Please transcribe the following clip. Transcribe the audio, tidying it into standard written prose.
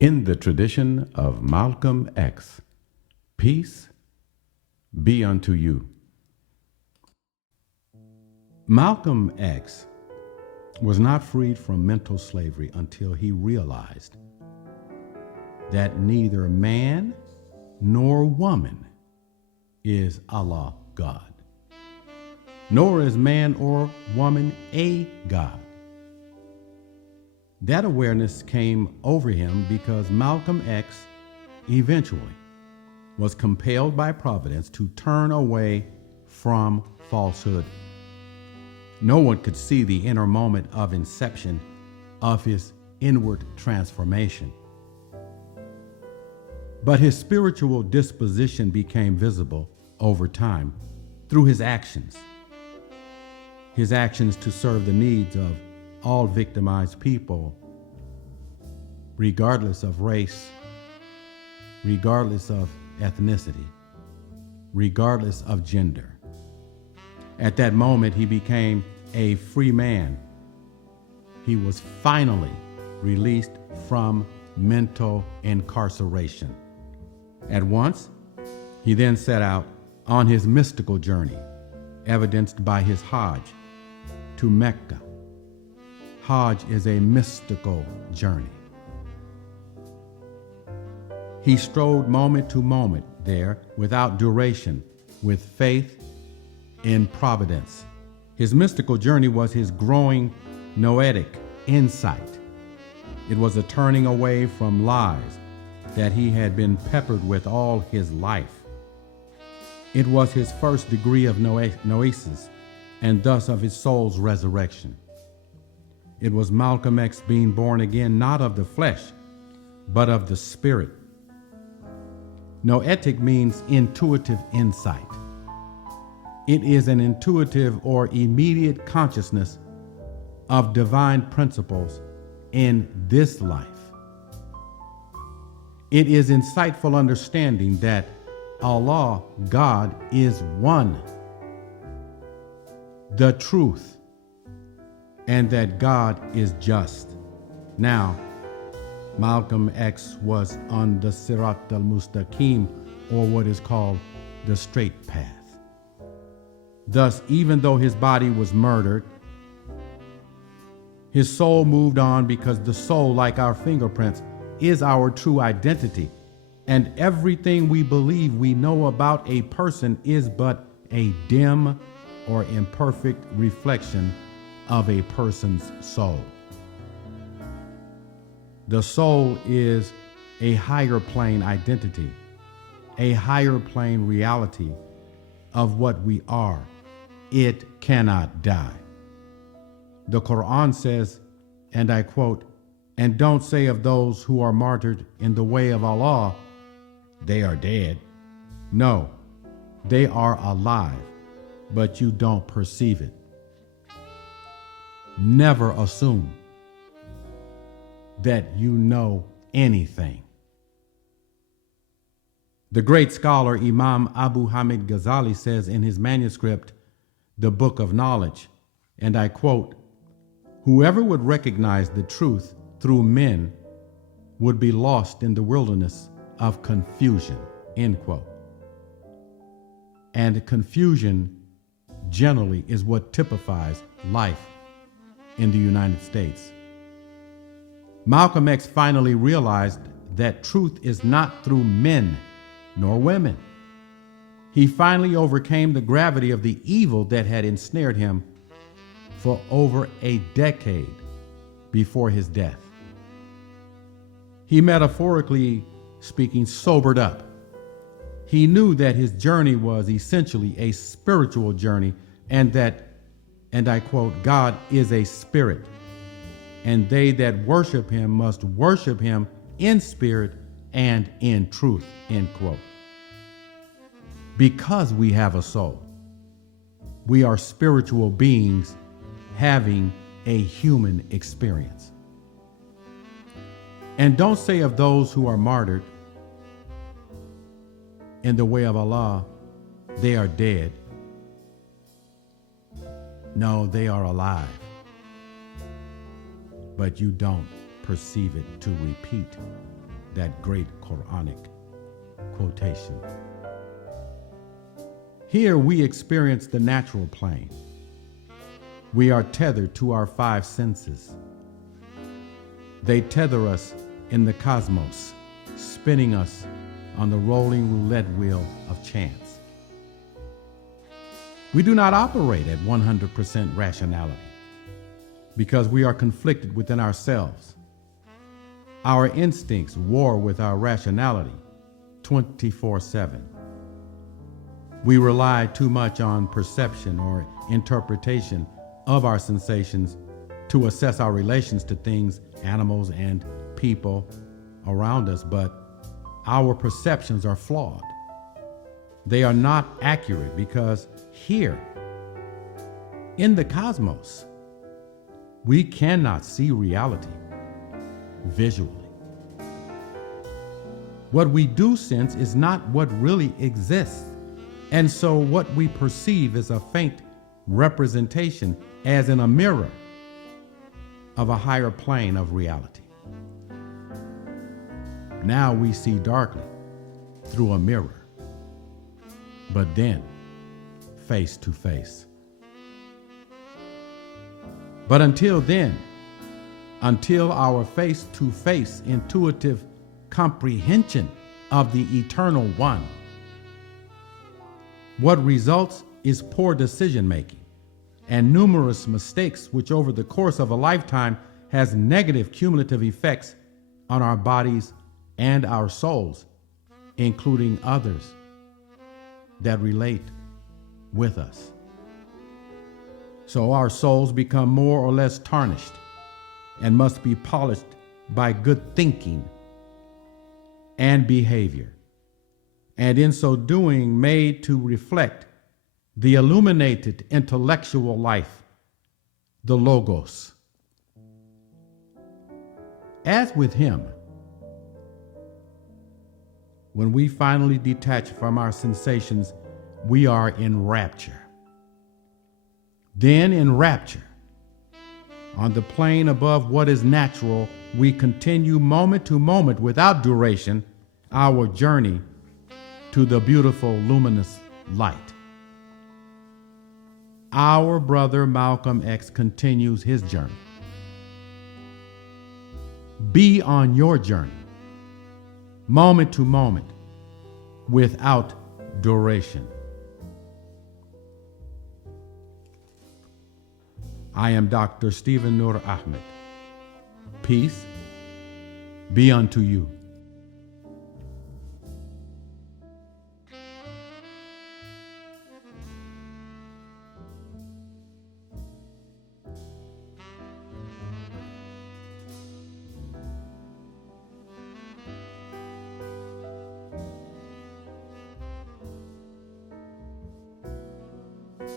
In the tradition of Malcolm X, peace be unto you. Malcolm X was not freed from mental slavery until he realized that neither man nor woman is Allah God, nor is man or woman a God. That awareness came over him because Malcolm X eventually was compelled by Providence to turn away from falsehood. No one could see the inner moment of inception of his inward transformation. But his spiritual disposition became visible over time through his actions to serve the needs of all victimized people, regardless of race, regardless of ethnicity, regardless of gender. At that moment, he became a free man. He was finally released from mental incarceration. At once, he then set out on his mystical journey, evidenced by his Hajj to Mecca. Hajj is a mystical journey. He strode moment to moment there without duration, with faith in Providence. His mystical journey was his growing noetic insight. It was a turning away from lies that he had been peppered with all his life. It was his first degree of noesis, and thus of his soul's resurrection. It was Malcolm X being born again, not of the flesh, but of the spirit. Noetic means intuitive insight. It is an intuitive or immediate consciousness of divine principles in this life. It is insightful understanding that Allah, God, is one, the truth, and that God is just. Now, Malcolm X was on the Sirat al-Mustaqim, or what is called the straight path. Thus, even though his body was murdered, his soul moved on, because the soul, like our fingerprints, is our true identity. And everything we believe we know about a person is but a dim or imperfect reflection of a person's soul. The soul is a higher plane identity, a higher plane reality of what we are. It cannot die. The Quran says, and I quote, "And don't say of those who are martyred in the way of Allah, they are dead. No, they are alive, but you don't perceive it." Never assume that you know anything. The great scholar Imam Abu Hamid Ghazali says in his manuscript, The Book of Knowledge, and I quote, "Whoever would recognize the truth through men would be lost in the wilderness of confusion," end quote. And confusion generally is what typifies life in the United States. Malcolm X finally realized that truth is not through men nor women. He finally overcame the gravity of the evil that had ensnared him for over a decade before his death. He, metaphorically speaking, sobered up. He knew that his journey was essentially a spiritual journey, and that, and I quote, "God is a spirit, and they that worship him must worship him in spirit and in truth," end quote. Because we have a soul, we are spiritual beings having a human experience. And don't say of those who are martyred in the way of Allah, they are dead. No, they are alive, but you don't perceive it. To repeat, that great Quranic quotation. Here we experience the natural plane. We are tethered to our five senses. They tether us in the cosmos, spinning us on the rolling roulette wheel of chance. We do not operate at 100% rationality because we are conflicted within ourselves. Our instincts war with our rationality 24/7. We rely too much on perception or interpretation of our sensations to assess our relations to things, animals, and people around us, but our perceptions are flawed. They are not accurate because here, in the cosmos, we cannot see reality visually. What we do sense is not what really exists, and so what we perceive is a faint representation, as in a mirror, of a higher plane of reality. Now we see darkly through a mirror, but then face to face. But until then, until our face-to-face intuitive comprehension of the Eternal One, what results is poor decision-making and numerous mistakes which over the course of a lifetime has negative cumulative effects on our bodies and our souls, including others that relate with us. So our souls become more or less tarnished and must be polished by good thinking and behavior, and in so doing made to reflect the illuminated intellectual life, the Logos. As with him, when we finally detach from our sensations, we are in rapture. Then in rapture, on the plane above what is natural, we continue moment to moment without duration our journey to the beautiful luminous light. Our brother Malcolm X continues his journey. Be on your journey, moment to moment, without duration. I am Dr. Stephen Nur Ahmed. Peace be unto you.